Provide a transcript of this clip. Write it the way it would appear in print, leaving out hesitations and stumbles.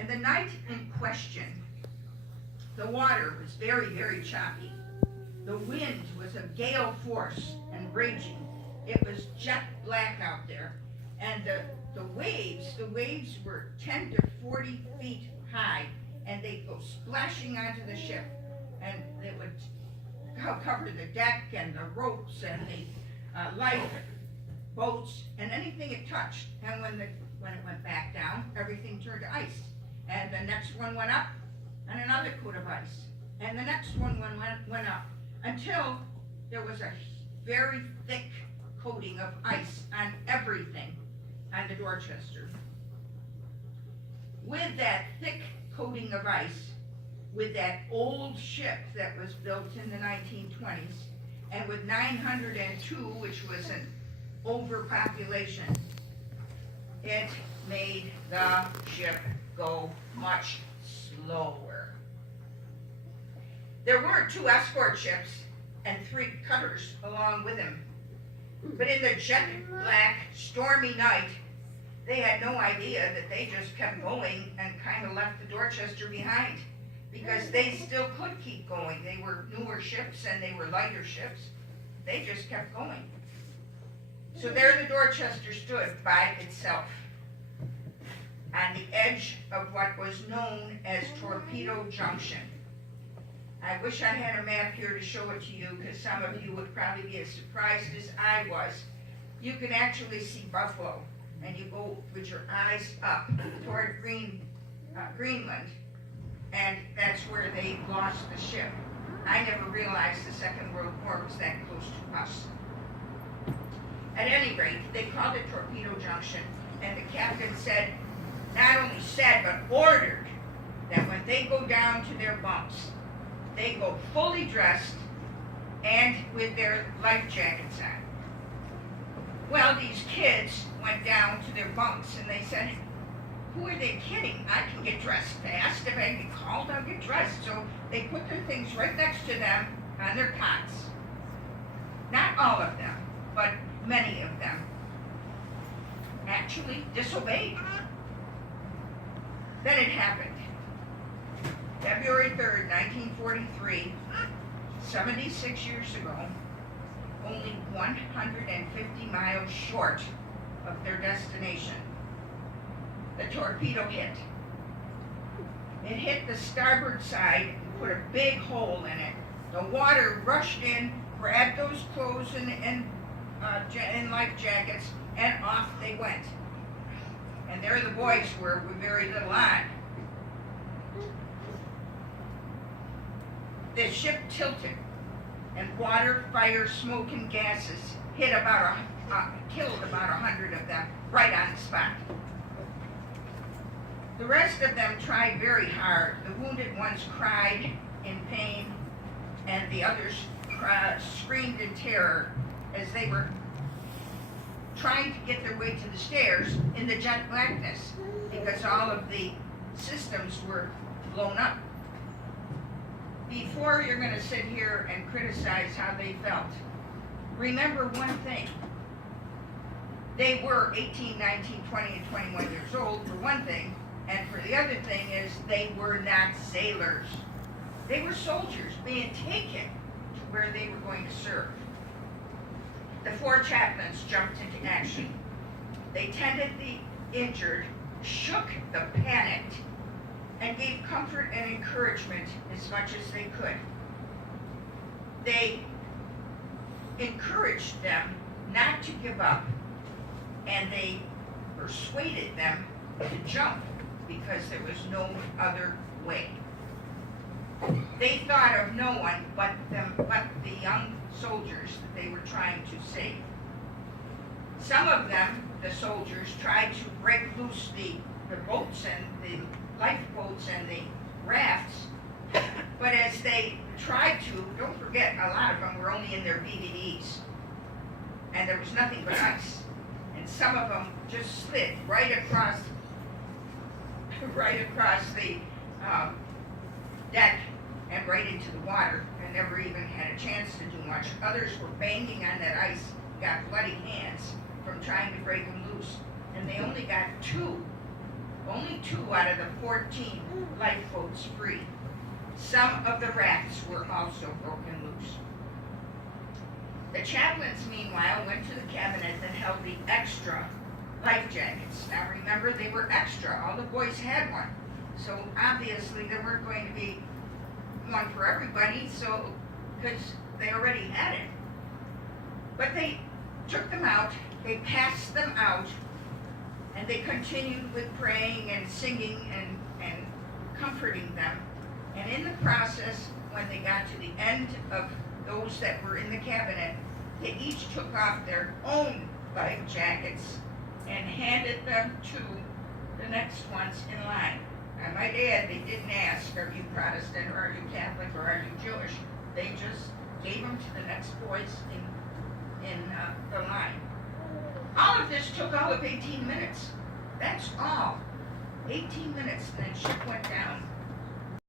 And the night in question, the water was very, very choppy. The wind was of gale force and raging. It was jet black out there. And the waves were 10 to 40 feet high, and they'd go splashing onto the ship, and they would cover the deck and the ropes and the life boats and anything it touched. And when it went back down, everything turned to ice. And the next one went up, and another coat of ice. And the next one went up, until there was a very thick coating of ice on everything on the Dorchester. With that thick coating of ice, with that old ship that was built in the 1920s, and with 902, which was an overpopulation, it made the ship go much slower. There were 2 escort ships and 3 cutters along with him. But in the jet black, stormy night, they had no idea that they just kept going and kind of left the Dorchester behind, because they still could keep going. They were newer ships and they were lighter ships. They just kept going. So there the Dorchester stood by itself on the edge of what was known as Torpedo Junction. I wish I had a map here to show it to you, because some of you would probably be as surprised as I was. You can actually see Buffalo, and you go with your eyes up toward Greenland, and that's where they lost the ship. I never realized the Second World War was that close to us. At any rate, they called it Torpedo Junction, and the captain said, not only said, but ordered, that when they go down to their bunks, they go fully dressed and with their life jackets on. Well, these kids went down to their bunks and they said, who are they kidding? I can get dressed fast. If I get called, I'll get dressed. So they put their things right next to them on their cots. Not all of them, but many of them actually disobeyed. Then it happened. February 3rd, 1943, 76 years ago, only 150 miles short of their destination, the torpedo hit. It hit the starboard side and put a big hole in it. The water rushed in, grabbed those clothes and life jackets, and off they went. And there the boys were with very little on. The ship tilted, and water, fire, smoke, and gases killed about 100 of them right on the spot. The rest of them tried very hard. The wounded ones cried in pain, and the others screamed in terror as they were trying to get their way to the stairs in the jet blackness, because all of the systems were blown up. Before you're going to sit here and criticize how they felt, remember one thing. They were 18, 19, 20, and 21 years old, for one thing, and for the other thing is they were not sailors. They were soldiers being taken to where they were going to serve. The Four Chaplains jumped into action. They tended the injured, shook the panicked, and gave comfort and encouragement as much as they could. They encouraged them not to give up, and they persuaded them to jump because there was no other way. They thought of no one but the young soldiers that they were trying to save. Some of them, the soldiers, tried to break loose the boats and the lifeboats and the rafts, but as they tried to, don't forget, a lot of them were only in their BVDs, and there was nothing but ice, and some of them just slid right across the deck and right into the water, and never even had a chance to do much. Others were banging on that ice, got bloody hands from trying to break them loose, and they only got 2 only 2 out of the 14 lifeboats free. Some of the rafts were also broken loose. The chaplains, meanwhile, went to the cabinet that held the extra life jackets. Now remember, they were extra. All the boys had one. So obviously there weren't going to be one for everybody, so because they already had it. But they took them out, they passed them out, and they continued with praying and singing and comforting them. And in the process, when they got to the end of those that were in the cabinet, they each took off their own life jackets and handed them to the next ones in line. I might add, they didn't ask, are you Protestant, or are you Catholic, or are you Jewish? They just gave them to the next boys in the line. All of this took all of 18 minutes. That's all. 18 minutes, and then ship went down.